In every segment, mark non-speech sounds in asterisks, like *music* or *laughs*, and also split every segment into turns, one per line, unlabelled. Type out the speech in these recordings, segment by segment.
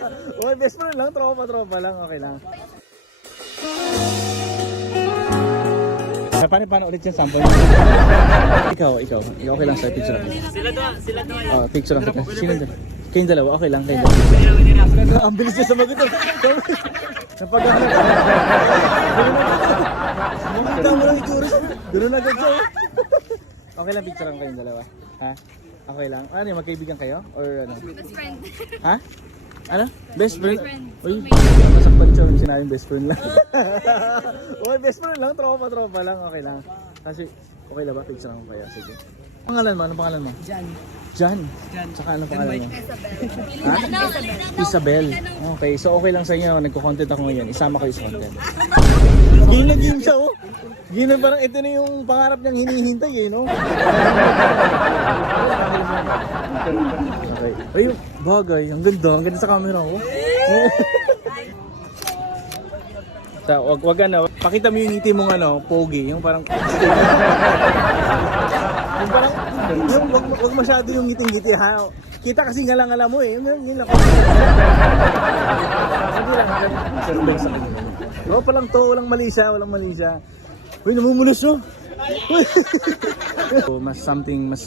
*laughs* Uy, best friend lang, tropa, tropa lang, okay lang. Sa paano, paano ulit yung sample? ikaw, ikaw. Okay lang sa picture lang.
Sila to, sila to.
Oh, picture lang kita. Sino dyan? Kayong dalawa, okay lang, kayong dalawa. *laughs* Ang bilis niya sumagot. Napaghanap. Makita mo lang itsura. Ganun agad siya. Okay lang, picture lang kayong dalawa. Ha? Okay lang. Ano yun, magkaibigan kayo? Or ano?
Best friend.
Ha? Ano? Best friend?
friend.
Uy, masaktan siya nung sinabing best friend lang. *laughs* Uy, best friend lang. Tropa, tropa lang. Okay lang. Kasi, okay lang ba? Picture lang ko kayo. Sige. Pangalan mo? Anong pangalan mo?
Jan.
Jan.
Jan.
Saka anong pangalan mo?
Isabel. Isabel.
Okay, so okay lang sa inyo. Nagko-content ako ngayon. Isama kayo sa content. *laughs* Game na game siya, oh. Game na parang ito na yung pangarap niyang hinihintay, eh, no? okay. Ayun, bagay. Ang ganda. Ang ganda sa camera, oh. Sa, wag, wag ano, pakita mo yung ngiti mong ano, pogi, yung parang yung parang, yung wag, wag masyado yung ngiting-ngiti ha. Kita kasi ngala-ngala mo eh. Yun, yun lang. *laughs* Hindi lang. Survey sa. No, lang to, walang mali siya, walang mali siya. Uy, namumulos oh. Uy. *laughs* so, mas something mas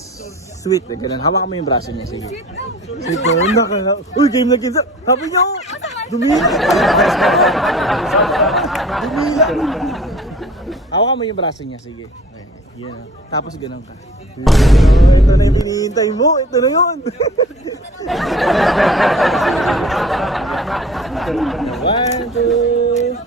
sweet eh, ganun. Hawakan mo yung braso niya, sige. Sweet na, yun na. Uy, game na game. Sabi niya oh, dumila. *laughs* dumila. Hawakan mo yung braso niya, sige. Okay, yun. ah. Tapos ganun ka. Oh, ito na yung hinihintay mo. Ito na yun. One, two.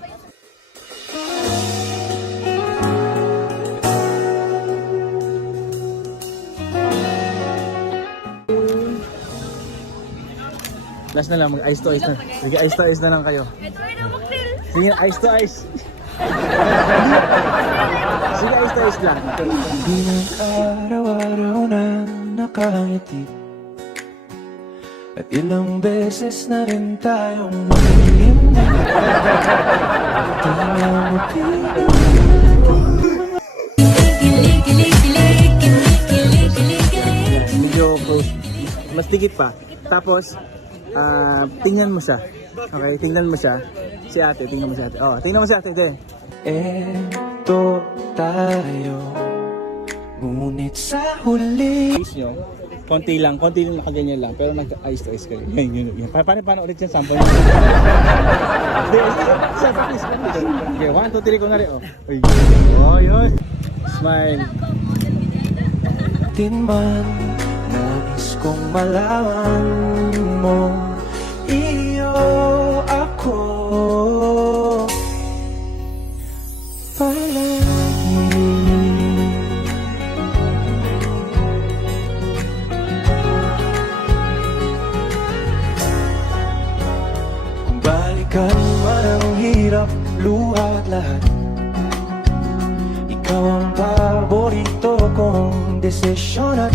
Last na lang, mag-ice to ice na. Mag-ice to ice na lang kayo.
Ito ay na mocktail.
Sige, ice to ice. Sige, ice to ice lang.
Di ng araw-araw na nakangiti At ilang beses na rin tayong mahilim na Di na mapilang
Yan, medyo close. Mas dikit pa. Tapos, ah, tingnan mo siya. Okay, tingnan mo siya. Si ate, tingnan mo si ate. Oh, tingnan mo si ate. Dito.
Eto tayo Ngunit sa huli
Ice nyo. Konti lang, konti lang nakaganyan lang. Pero nag-ice to ice kayo. Yan, yun, yun. Pa- Paano, paano ulit yung sample? Hindi, isa pa, please. Okay, one, two, three, kunwari, oh. Ay, oh, yun. Smile.
Din man Nais kong malaman mo Iyo balikan man ang hirap, luha at lahat. Ikaw ang paborito kong desisyon at